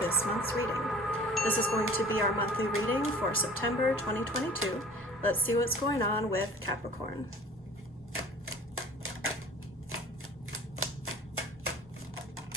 this month's reading. This is going to be our monthly reading for September 2022. Let's see what's going on with Capricorn.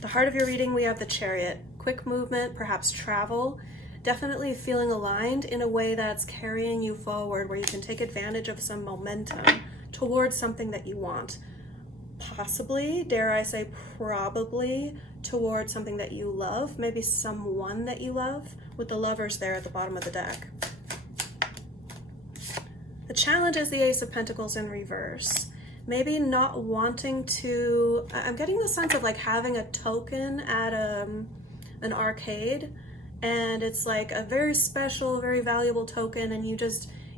The heart of your reading, we have the Chariot. Quick movement, perhaps travel, definitely feeling aligned in a way that's carrying you forward, where you can take advantage of some momentum towards something that you want. Possibly, dare I say probably, towards something that you love, maybe someone that you love, with the Lovers there at the bottom of the deck. The challenge is the Ace of Pentacles in reverse. Maybe not wanting to, I'm getting the sense of like having a token at an arcade, and it's like a very special, very valuable token, and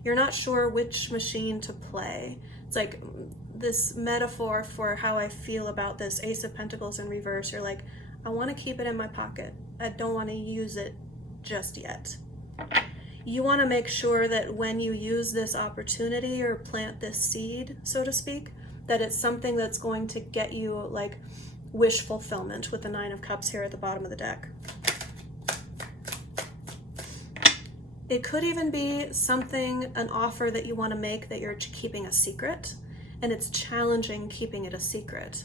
you're not sure which machine to play. It's like this metaphor for how I feel about this Ace of Pentacles in reverse. You're like, I want to keep it in my pocket. I don't want to use it just yet. You want to make sure that when you use this opportunity or plant this seed, so to speak, that it's something that's going to get you like wish fulfillment, with the Nine of Cups here at the bottom of the deck. It could even be something, an offer that you want to make that you're keeping a secret, and it's challenging keeping it a secret.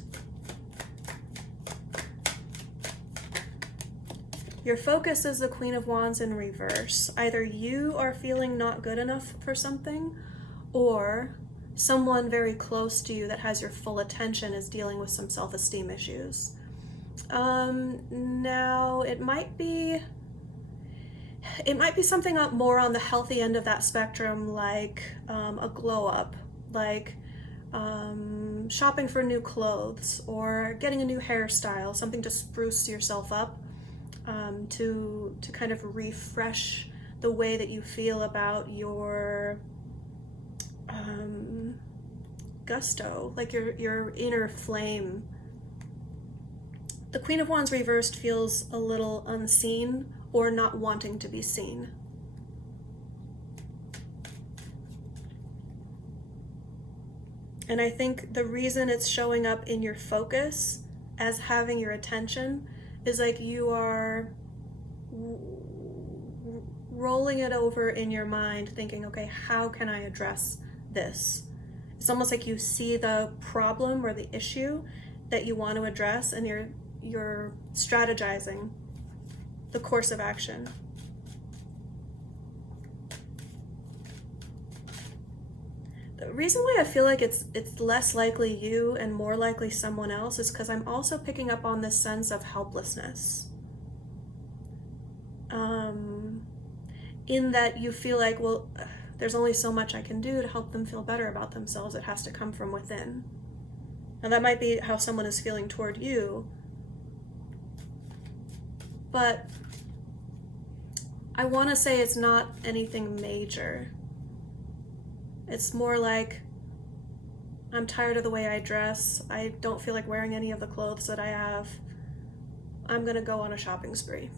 Your focus is the Queen of Wands in reverse. Either you are feeling not good enough for something, or someone very close to you that has your full attention is dealing with some self-esteem issues. Now it might be something up more on the healthy end of that spectrum, like a glow up, like shopping for new clothes, or getting a new hairstyle, something to spruce yourself up, to kind of refresh the way that you feel about your gusto, like your inner flame. The Queen of Wands reversed feels a little unseen, or not wanting to be seen. And I think the reason it's showing up in your focus as having your attention is like you are rolling it over in your mind, thinking, okay, how can I address this? It's almost like you see the problem or the issue that you want to address, and you're strategizing the course of action. The reason why I feel like it's less likely you and more likely someone else is because I'm also picking up on this sense of helplessness. In that you feel like, well, there's only so much I can do to help them feel better about themselves. It has to come from within. Now that might be how someone is feeling toward you, but I want to say it's not anything major. It's more like, I'm tired of the way I dress. I don't feel like wearing any of the clothes that I have. I'm going to go on a shopping spree.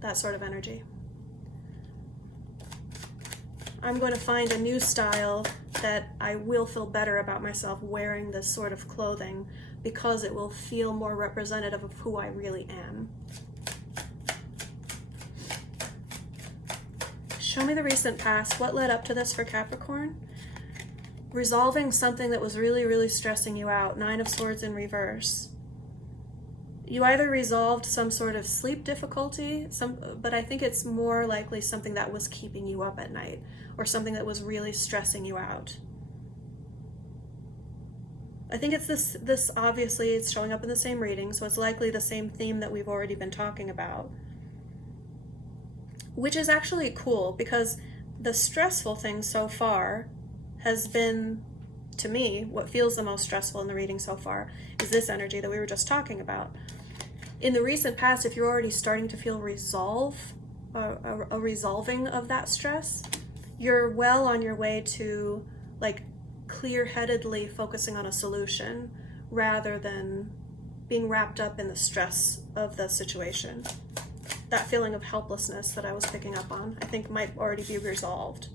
That sort of energy. I'm going to find a new style that I will feel better about myself wearing this sort of clothing, because it will feel more representative of who I really am. Show me the recent past. What led up to this for Capricorn? Resolving something that was really, really stressing you out. Nine of Swords in reverse. You either resolved some sort of sleep difficulty, but I think it's more likely something that was keeping you up at night, or something that was really stressing you out. I think it's this obviously it's showing up in the same reading, so it's likely the same theme that we've already been talking about. Which is actually cool, because the stressful thing so far has been, to me, what feels the most stressful in the reading so far is this energy that we were just talking about. In the recent past, if you're already starting to feel a resolving of that stress, you're well on your way to like clear-headedly focusing on a solution rather than being wrapped up in the stress of the situation. That feeling of helplessness that I was picking up on, I think might already be resolved.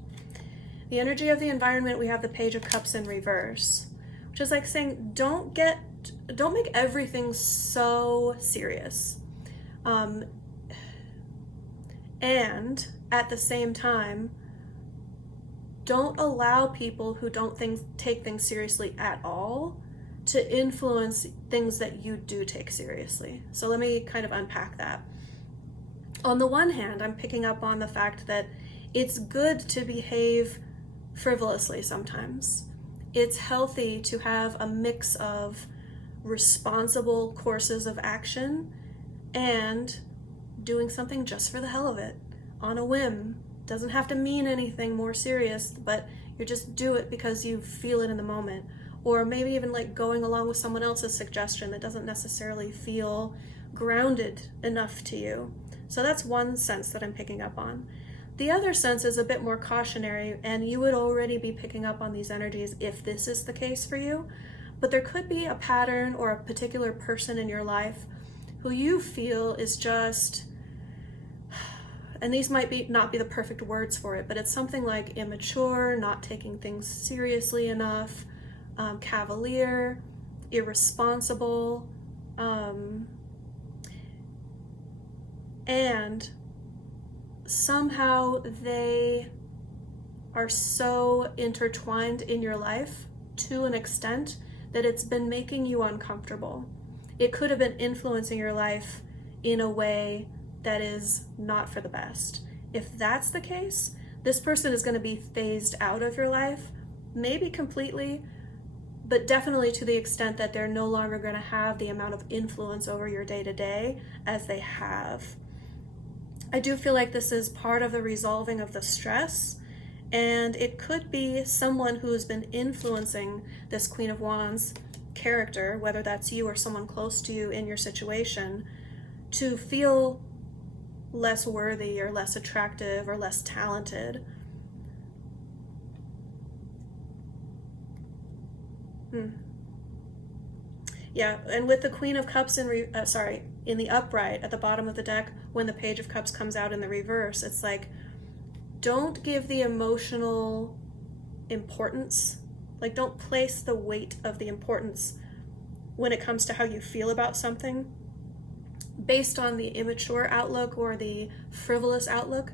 The energy of the environment, we have the Page of Cups in reverse, which is like saying, don't make everything so serious. And at the same time, don't allow people who don't take things seriously at all to influence things that you do take seriously. So let me kind of unpack that. On the one hand, I'm picking up on the fact that it's good to behave frivolously sometimes. It's healthy to have a mix of responsible courses of action and doing something just for the hell of it, on a whim. Doesn't have to mean anything more serious, but you just do it because you feel it in the moment. Or maybe even like going along with someone else's suggestion that doesn't necessarily feel grounded enough to you. So that's one sense that I'm picking up on. The other sense is a bit more cautionary, and you would already be picking up on these energies if this is the case for you. But there could be a pattern or a particular person in your life who you feel is just, and these might not be the perfect words for it, but it's something like immature, not taking things seriously enough, cavalier, irresponsible, and somehow they are so intertwined in your life to an extent that it's been making you uncomfortable. It could have been influencing your life in a way that is not for the best. If that's the case, this person is going to be phased out of your life, maybe completely, but definitely to the extent that they're no longer going to have the amount of influence over your day-to-day as they have. I do feel like this is part of the resolving of the stress, and it could be someone who has been influencing this Queen of Wands character, whether that's you or someone close to you in your situation, to feel less worthy or less attractive or less talented. Yeah, and with the Queen of Cups in the upright at the bottom of the deck, when the Page of Cups comes out in the reverse, it's like, don't give the emotional importance, like don't place the weight of the importance when it comes to how you feel about something based on the immature outlook or the frivolous outlook.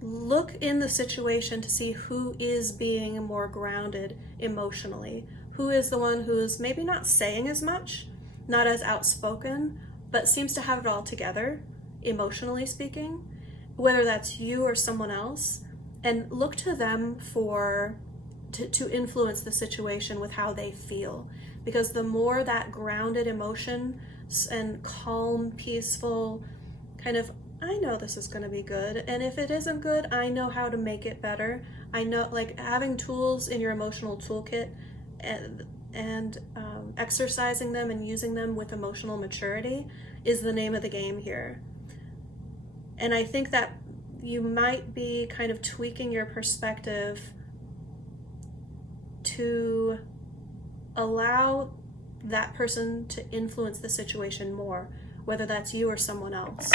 Look in the situation to see who is being more grounded emotionally, who is the one who's maybe not saying as much, not as outspoken, but seems to have it all together, emotionally speaking, whether that's you or someone else, and look to them to influence the situation with how they feel. Because the more that grounded emotion and calm, peaceful, kind of, I know this is going to be good, and if it isn't good, I know how to make it better. I know, like, having tools in your emotional toolkit and exercising them and using them with emotional maturity is the name of the game here. And I think that you might be kind of tweaking your perspective to allow that person to influence the situation more, whether that's you or someone else.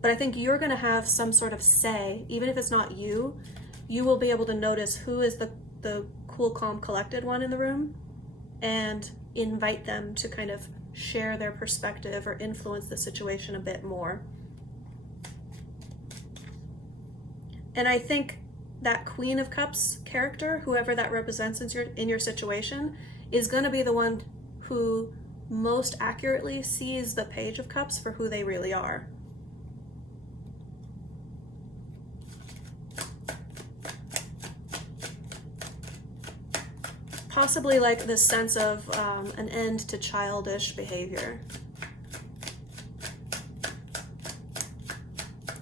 But I think you're going to have some sort of say, even if it's not you. You will be able to notice who is the cool, calm, collected one in the room and invite them to kind of share their perspective or influence the situation a bit more. And I think that Queen of Cups character, whoever that represents in your situation, is going to be the one who most accurately sees the Page of Cups for who they really are. Possibly like this sense of an end to childish behavior.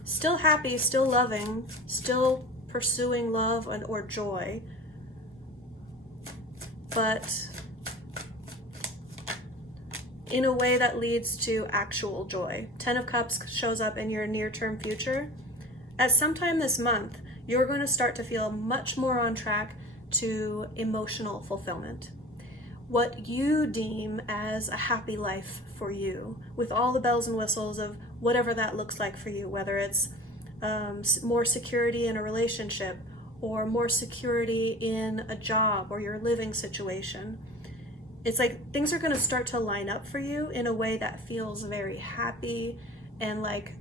Still happy, still loving, still pursuing love or joy, but in a way that leads to actual joy. 10 of Cups shows up in your near-term future. At some time this month, you're going to start to feel much more on track to emotional fulfillment. What you deem as a happy life for you, with all the bells and whistles of whatever that looks like for you, whether it's more security in a relationship or more security in a job or your living situation. It's like things are going to start to line up for you in a way that feels very happy and like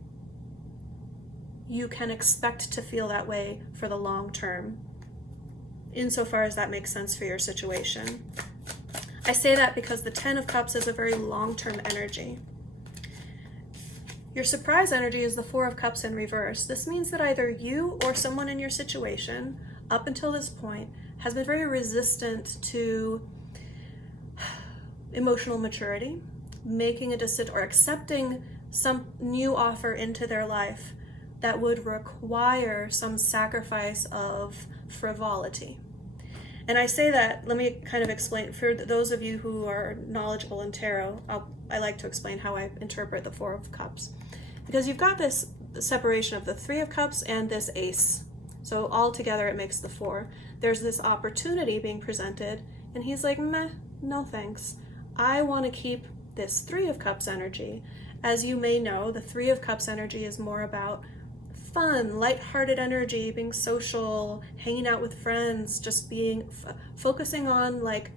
you can expect to feel that way for the long term, insofar as that makes sense for your situation. I say that because the Ten of Cups is a very long-term energy. Your surprise energy is the Four of Cups in reverse. This means that either you or someone in your situation, up until this point, has been very resistant to emotional maturity, making a decision or accepting some new offer into their life that would require some sacrifice of frivolity. And I say that, let me kind of explain, for those of you who are knowledgeable in tarot, I like to explain how I interpret the Four of Cups. Because you've got this separation of the Three of Cups and this Ace. So all together it makes the Four. There's this opportunity being presented, and he's like, meh, no thanks. I want to keep this Three of Cups energy. As you may know, the Three of Cups energy is more about fun, lighthearted energy, being social, hanging out with friends, just being focusing on like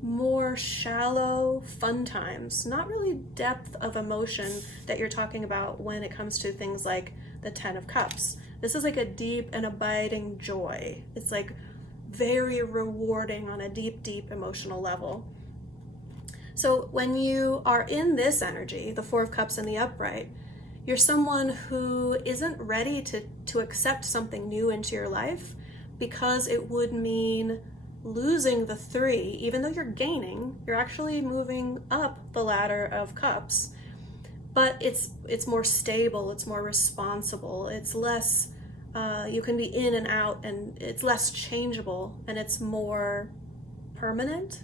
more shallow fun times, not really depth of emotion that you're talking about when it comes to things like the Ten of Cups. This is like a deep and abiding joy. It's like very rewarding on a deep, deep emotional level. So when you are in this energy, the Four of Cups in the upright, you're someone who isn't ready to accept something new into your life because it would mean losing the Three. Even though you're gaining, you're actually moving up the ladder of cups, but it's more stable, it's more responsible, it's less, you can be in and out, and it's less changeable, and it's more permanent.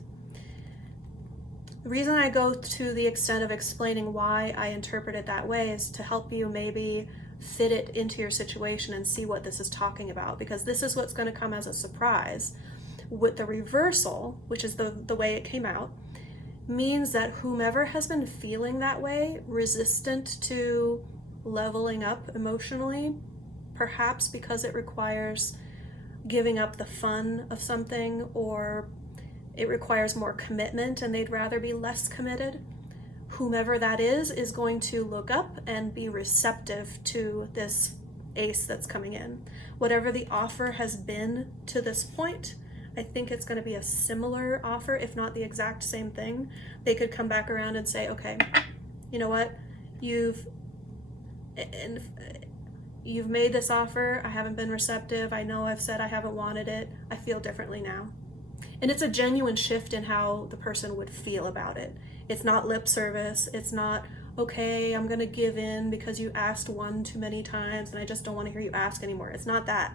The reason I go to the extent of explaining why I interpret it that way is to help you maybe fit it into your situation and see what this is talking about, because this is what's going to come as a surprise. With the reversal, which is the way it came out, means that whomever has been feeling that way, resistant to leveling up emotionally, perhaps because it requires giving up the fun of something, or it requires more commitment and they'd rather be less committed, whomever that is going to look up and be receptive to this Ace that's coming in. Whatever the offer has been to this point, I think it's going to be a similar offer, if not the exact same thing. They could come back around and say, okay, you know what, you've made this offer, I haven't been receptive, I know I've said I haven't wanted it, I feel differently now. And it's a genuine shift in how the person would feel about it. It's not lip service. It's not, okay, I'm going to give in because you asked one too many times and I just don't want to hear you ask anymore. It's not that.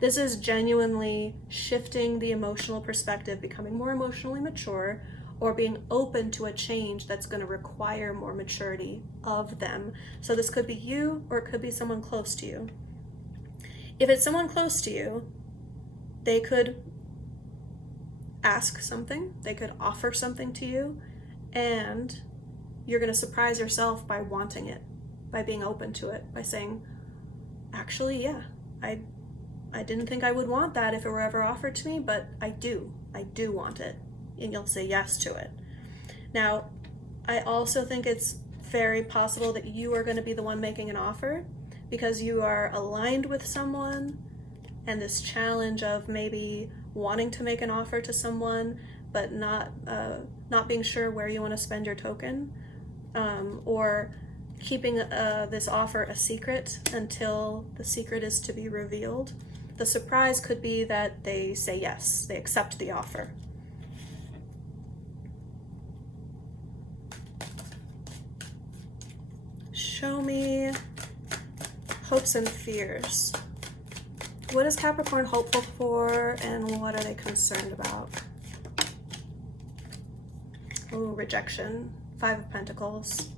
This is genuinely shifting the emotional perspective, becoming more emotionally mature, or being open to a change that's going to require more maturity of them. So this could be you, or it could be someone close to you. If it's someone close to you, they could ask something, they could offer something to you, and you're going to surprise yourself by wanting it, by being open to it, by saying, actually, yeah, I didn't think I would want that if it were ever offered to me, but I do want it, and you'll say yes to it. Now, I also think it's very possible that you are going to be the one making an offer, because you are aligned with someone, and this challenge of maybe wanting to make an offer to someone, but not being sure where you want to spend your token, or keeping this offer a secret until the secret is to be revealed. The surprise could be that they say yes, they accept the offer. Show me hopes and fears. What is Capricorn hopeful for, and what are they concerned about? Oh, rejection. Five of Pentacles.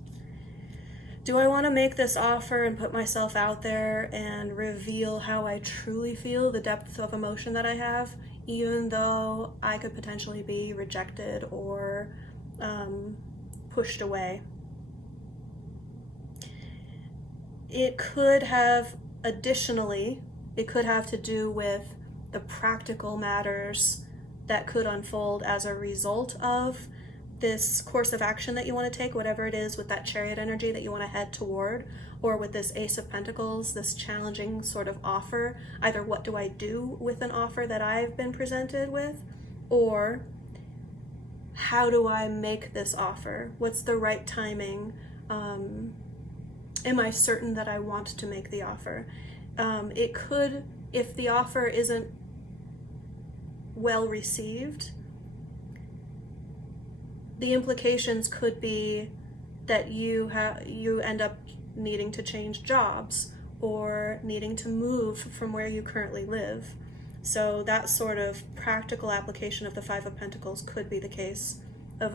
Do I want to make this offer and put myself out there and reveal how I truly feel, the depth of emotion that I have, even though I could potentially be rejected or pushed away? It could have, additionally, it could have to do with the practical matters that could unfold as a result of this course of action that you want to take, whatever it is, with that Chariot energy that you want to head toward, or with this Ace of Pentacles, this challenging sort of offer. Either what do I do with an offer that I've been presented with, or how do I make this offer? What's the right timing? Am I certain that I want to make the offer? It could, if the offer isn't well received, the implications could be that you end up needing to change jobs or needing to move from where you currently live. So that sort of practical application of the Five of Pentacles could be the case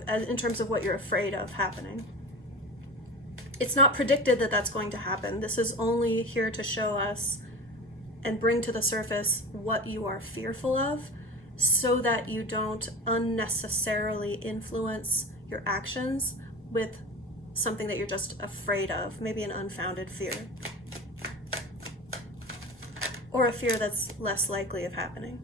in terms of what you're afraid of happening. It's not predicted that that's going to happen. This is only here to show us and bring to the surface what you are fearful of, so that you don't unnecessarily influence your actions with something that you're just afraid of, maybe an unfounded fear, or a fear that's less likely of happening.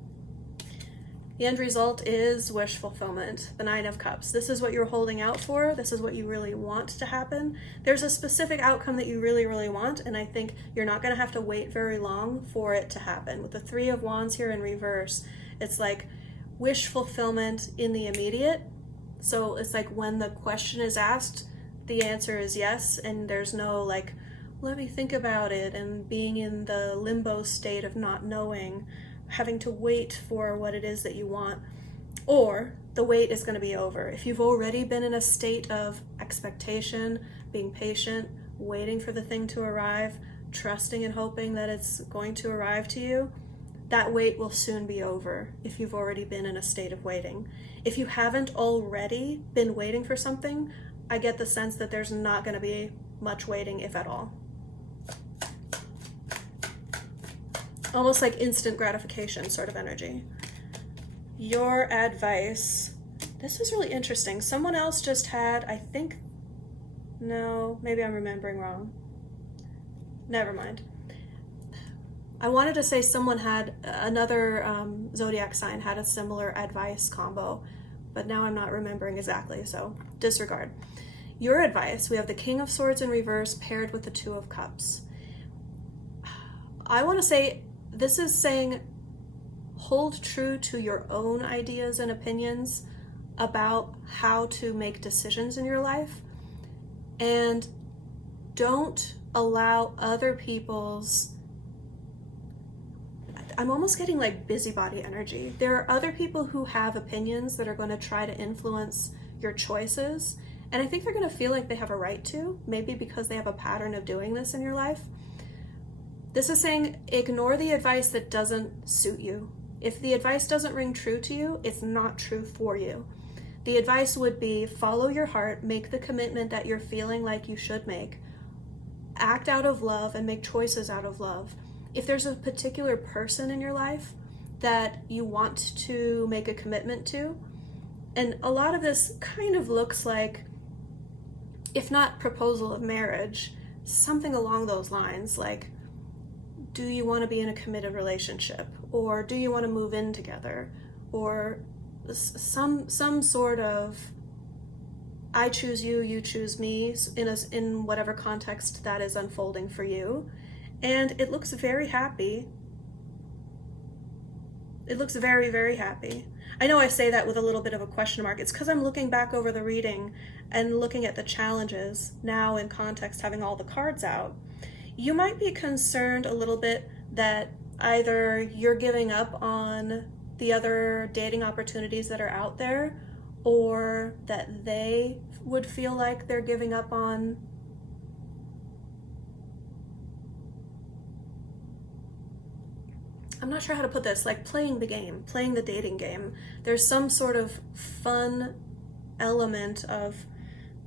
The end result is wish fulfillment, the Nine of Cups. This is what you're holding out for. This is what you really want to happen. There's a specific outcome that you really, really want, and I think you're not going to have to wait very long for it to happen. With the Three of Wands here in reverse, it's like wish fulfillment in the immediate. So it's like when the question is asked, the answer is yes, and there's no like, let me think about it, and being in the limbo state of not knowing, having to wait for what it is that you want. Or the wait is going to be over. If you've already been in a state of expectation, being patient, waiting for the thing to arrive, trusting and hoping that it's going to arrive to you, that wait will soon be over if you've already been in a state of waiting. If you haven't already been waiting for something, I get the sense that there's not going to be much waiting, if at all. Almost like instant gratification sort of energy. Your advice. This is really interesting. Someone else just had, I think, no, maybe I'm remembering wrong. Never mind. I wanted to say someone had, another zodiac sign had a similar advice combo, but now I'm not remembering exactly, so disregard. Your advice, we have the King of Swords in reverse paired with the Two of Cups. I want to say, this is saying hold true to your own ideas and opinions about how to make decisions in your life, and don't allow other people's, I'm almost getting like busybody energy. There are other people who have opinions that are going to try to influence your choices, and I think they're going to feel like they have a right to, maybe because they have a pattern of doing this in your life. This is saying ignore the advice that doesn't suit you. If the advice doesn't ring true to you, it's not true for you. The advice would be follow your heart, make the commitment that you're feeling like you should make, act out of love, and make choices out of love. If there's a particular person in your life that you want to make a commitment to, and a lot of this kind of looks like, if not proposal of marriage, something along those lines, like, do you want to be in a committed relationship, or do you want to move in together, or some sort of I choose you, you choose me, in whatever context that is unfolding for you. And it looks very happy. It looks very, very happy. I know I say that with a little bit of a question mark. It's because I'm looking back over the reading and looking at the challenges now in context, having all the cards out. You might be concerned a little bit that either you're giving up on the other dating opportunities that are out there, or that they would feel like they're giving up on I'm not sure how to put this, like playing the game, playing the dating game. There's some sort of fun element of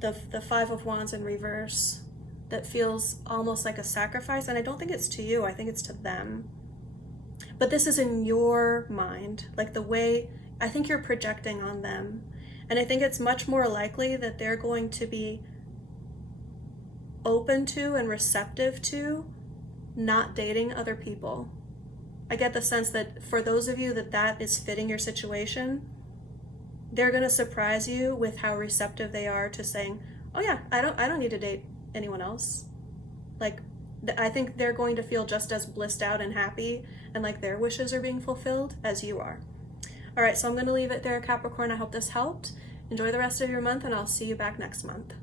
the Five of Wands in reverse that feels almost like a sacrifice, and I don't think it's to you, I think it's to them. But this is in your mind, like the way, I think you're projecting on them. And I think it's much more likely that they're going to be open to and receptive to not dating other people. I get the sense that for those of you that is fitting your situation, they're going to surprise you with how receptive they are to saying, oh yeah, I don't need to date anyone else. Like, I think they're going to feel just as blissed out and happy and like their wishes are being fulfilled as you are. All right, so I'm going to leave it there, Capricorn. I hope this helped. Enjoy the rest of your month, and I'll see you back next month.